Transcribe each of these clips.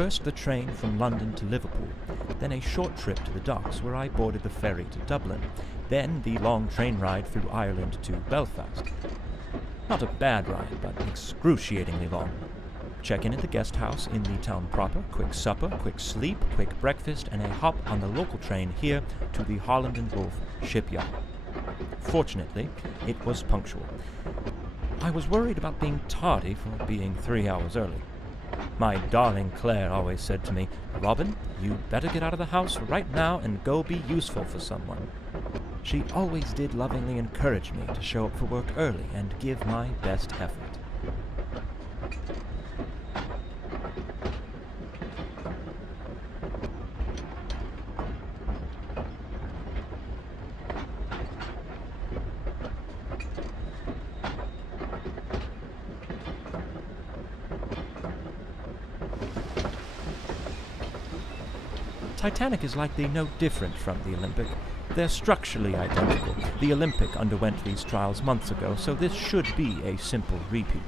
First the train from London to Liverpool, then a short trip to the docks where I boarded the ferry to Dublin, then the long train ride through Ireland to Belfast. Not a bad ride, but excruciatingly long. Check-in at the guest house in the town proper, quick supper, quick sleep, quick breakfast, and a hop on the local train here to the Holland and Wolff shipyard. Fortunately, it was punctual. I was worried about being tardy for being 3 hours early. My darling Claire always said to me, "Robin, you better get out of the house right now and go be useful for someone." She always did lovingly encourage me to show up for work early and give my best effort. Titanic is likely no different from the Olympic. They're structurally identical. The Olympic underwent these trials months ago, so this should be a simple repeat.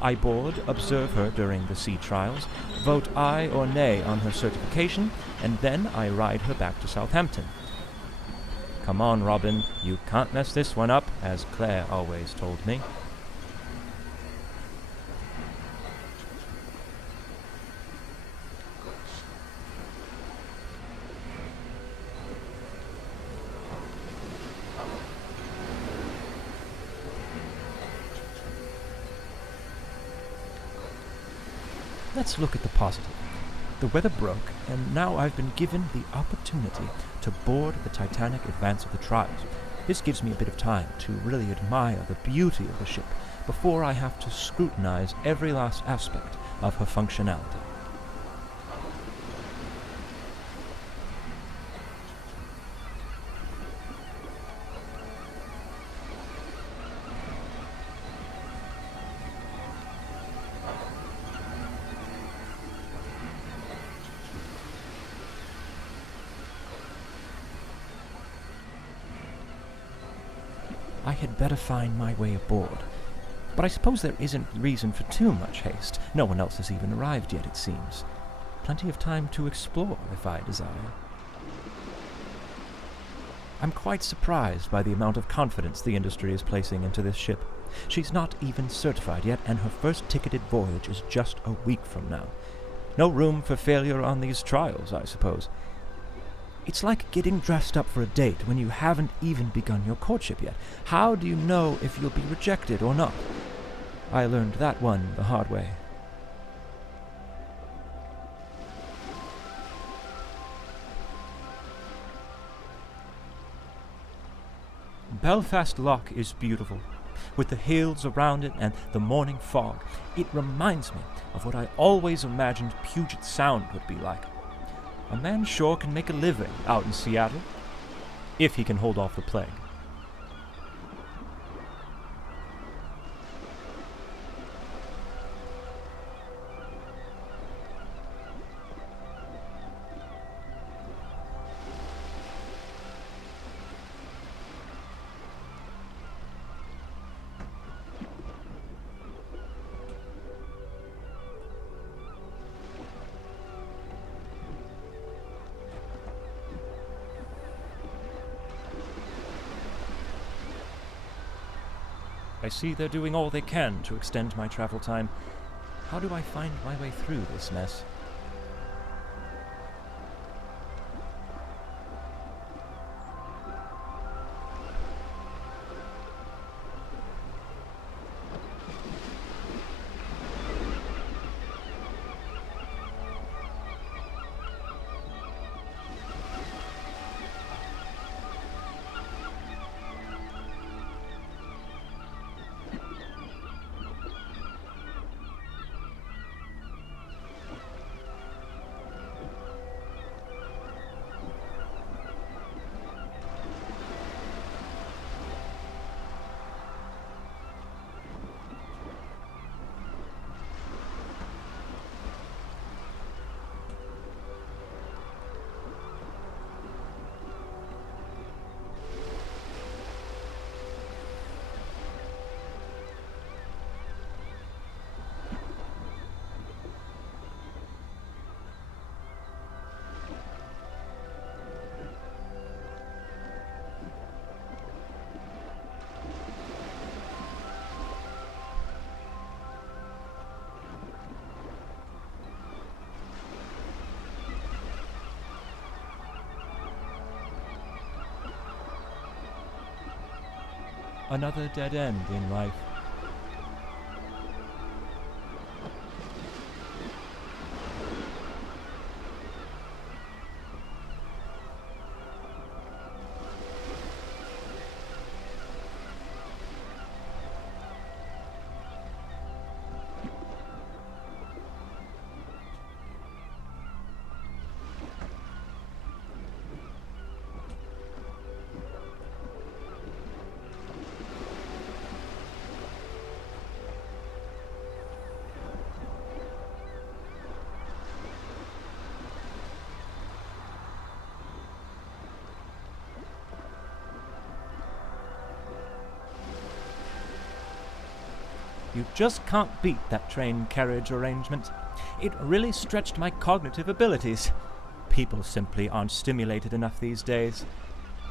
I board, observe her during the sea trials, vote aye or nay on her certification, and then I ride her back to Southampton. Come on, Robin, you can't mess this one up, as Claire always told me. Let's look at the positive. The weather broke, and now I've been given the opportunity to board the Titanic advance of the trials. This gives me a bit of time to really admire the beauty of the ship before I have to scrutinize every last aspect of her functionality. I had better find my way aboard. But I suppose there isn't reason for too much haste. No one else has even arrived yet, it seems. Plenty of time to explore, if I desire. I'm quite surprised by the amount of confidence the industry is placing into this ship. She's not even certified yet, and her first ticketed voyage is just a week from now. No room for failure on these trials, I suppose. It's like getting dressed up for a date when you haven't even begun your courtship yet. How do you know if you'll be rejected or not? I learned that one the hard way. Belfast Lough is beautiful, with the hills around it and the morning fog. It reminds me of what I always imagined Puget Sound would be like. A man sure can make a living out in Seattle, if he can hold off the plague. I see they're doing all they can to extend my travel time. How do I find my way through this mess? Another dead end in life. You just can't beat that train carriage arrangement. It really stretched my cognitive abilities. People simply aren't stimulated enough these days.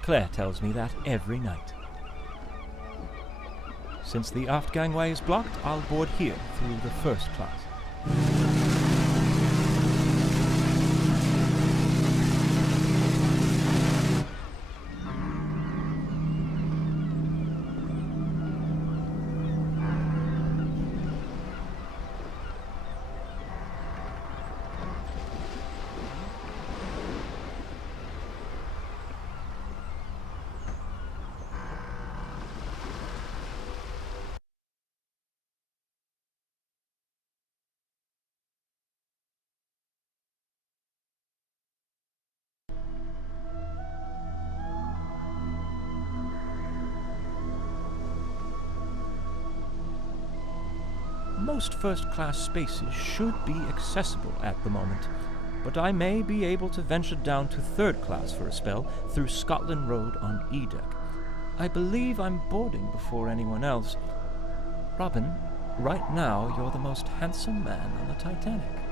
Claire tells me that every night. Since the aft gangway is blocked, I'll board here through the first class. Most first-class spaces should be accessible at the moment, but I may be able to venture down to third class for a spell through Scotland Road on E-Deck. I believe I'm boarding before anyone else. Robin, right now you're the most handsome man on the Titanic.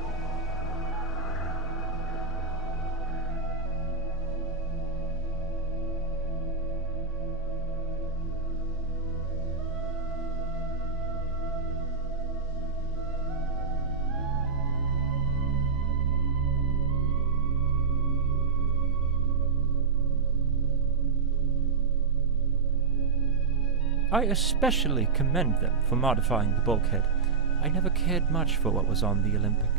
I especially commend them for modifying the bulkhead. I never cared much for what was on the Olympic.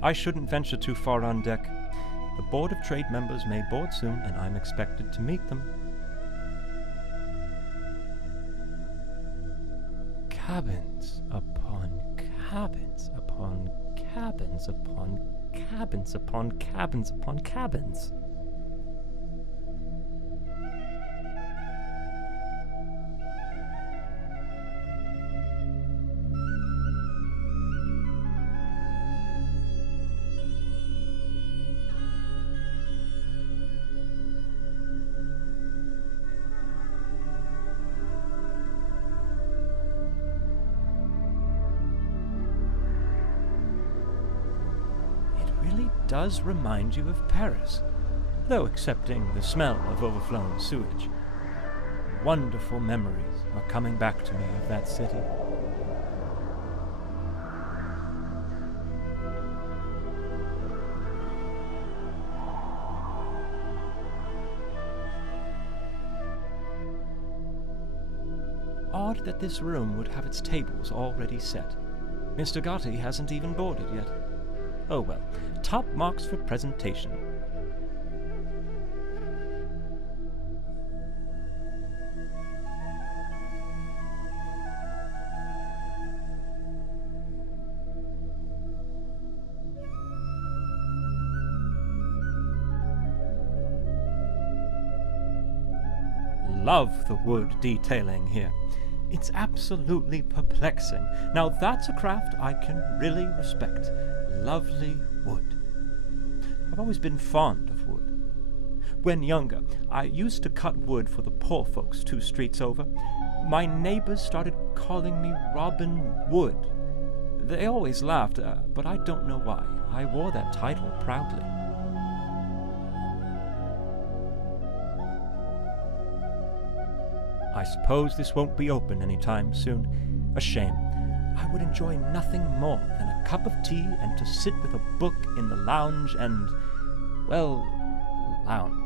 I shouldn't venture too far on deck. The Board of Trade members may board soon, and I'm expected to meet them. Cabins upon cabins upon cabins upon cabins upon cabins upon cabins. Does remind you of Paris, though excepting the smell of overflown sewage. Wonderful memories are coming back to me of that city. Odd that this room would have its tables already set. Mr. Gotti hasn't even boarded yet. Oh well, top marks for presentation. love the wood detailing here. It's absolutely perplexing. Now that's a craft I can really respect. Lovely wood. I've always been fond of wood. When younger, I used to cut wood for the poor folks 2 streets over. My neighbors started calling me Robin Wood. They always laughed, but I don't know why. I wore that title proudly. I suppose this won't be open anytime soon. A shame. I would enjoy nothing more than a cup of tea and to sit with a book in the lounge and, well, lounge.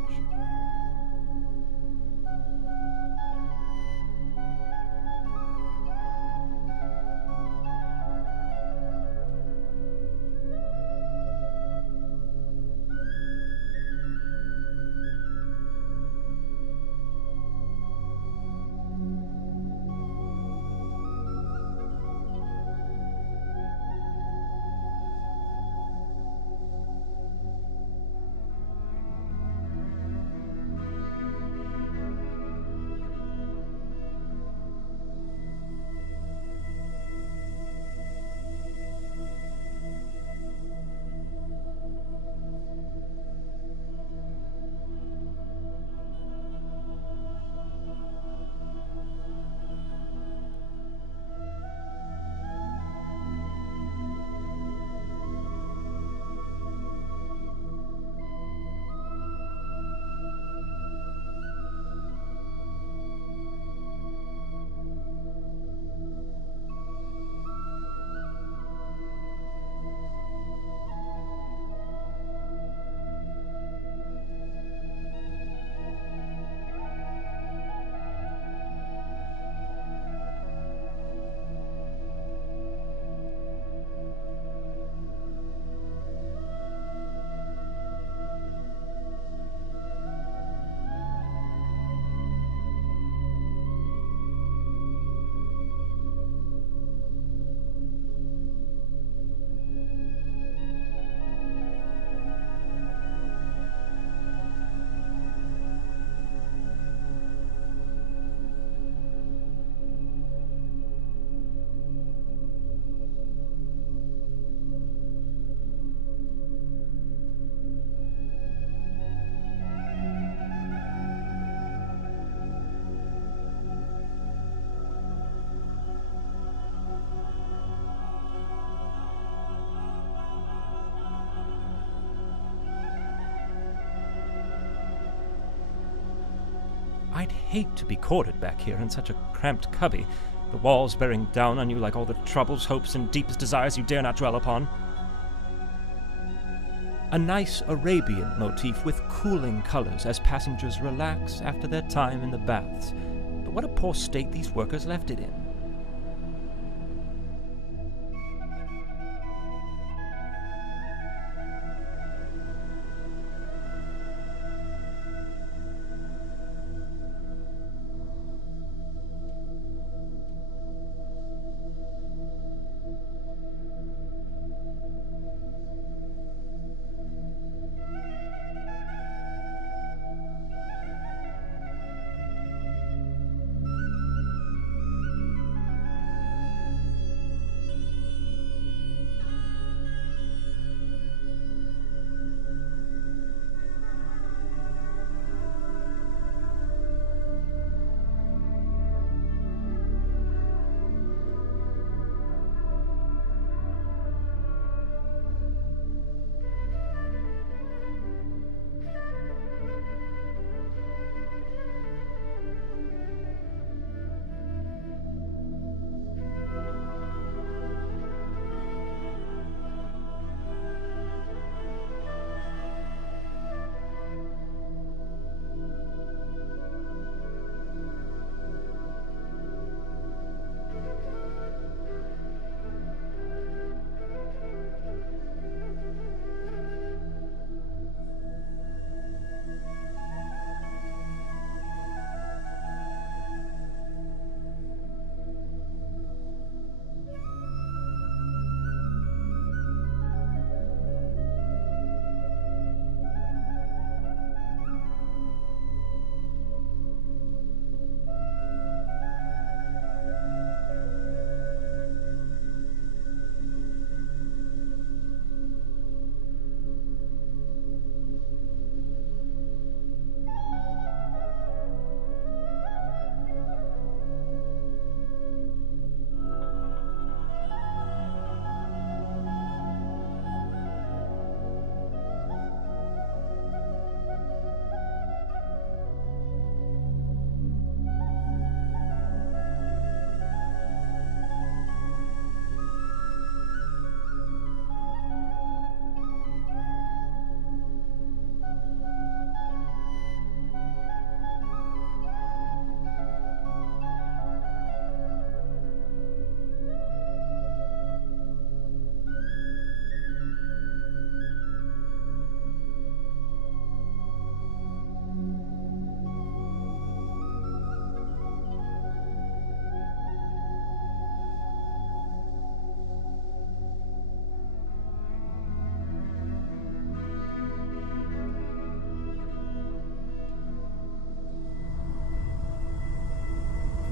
I'd hate to be quartered back here in such a cramped cubby, the walls bearing down on you like all the troubles, hopes, and deepest desires you dare not dwell upon. A nice Arabian motif with cooling colors as passengers relax after their time in the baths. But what a poor state these workers left it in.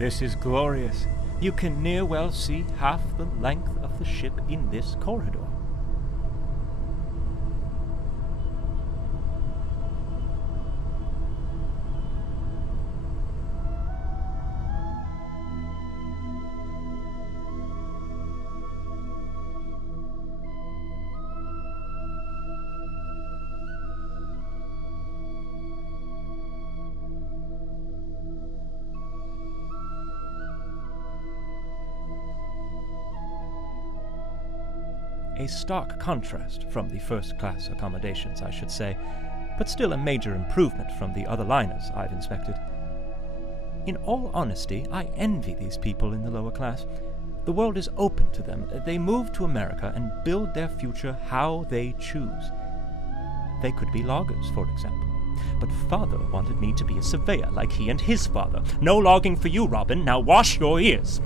This is glorious. You can near well see half the length of the ship in this corridor. A stark contrast from the first-class accommodations, I should say, but still a major improvement from the other liners I've inspected. In all honesty, I envy these people in the lower class. The world is open to them. They move to America and build their future how they choose. They could be loggers, for example. But father wanted me to be a surveyor like he and his father. No logging for you, Robin. Now wash your ears.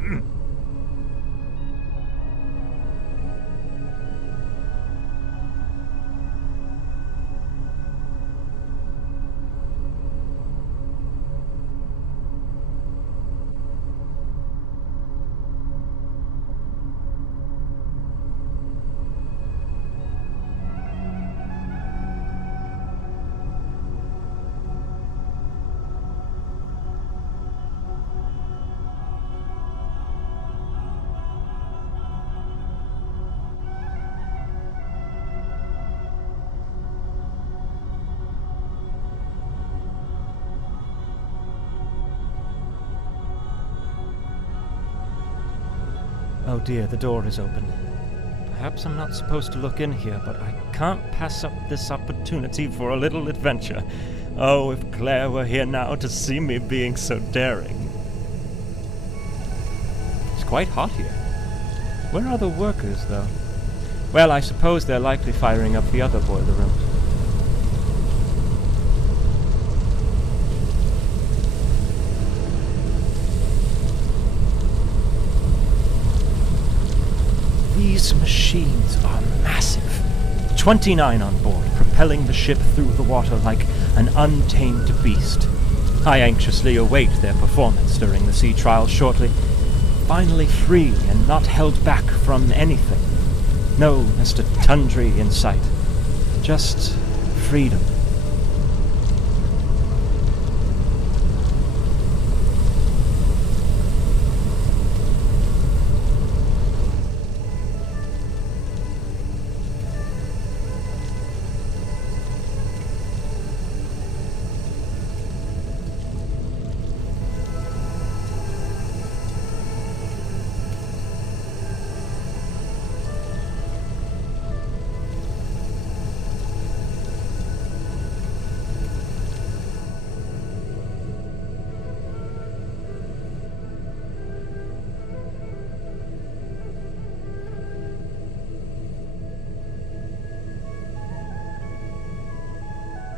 Oh dear, the door is open. Perhaps I'm not supposed to look in here, but I can't pass up this opportunity for a little adventure. Oh, if Claire were here now to see me being so daring. It's quite hot here. Where are the workers, though? Well, I suppose they're likely firing up the other boiler rooms. These machines are massive. 29 on board, propelling the ship through the water like an untamed beast. I anxiously await their performance during the sea trials shortly. Finally free and not held back from anything. No Mr. Tundry in sight. Just freedom.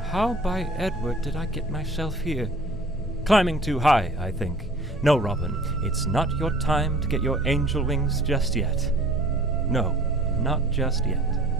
How by Edward did I get myself here? Climbing too high, I think. No, Robin, it's not your time to get your angel wings just yet. No, not just yet.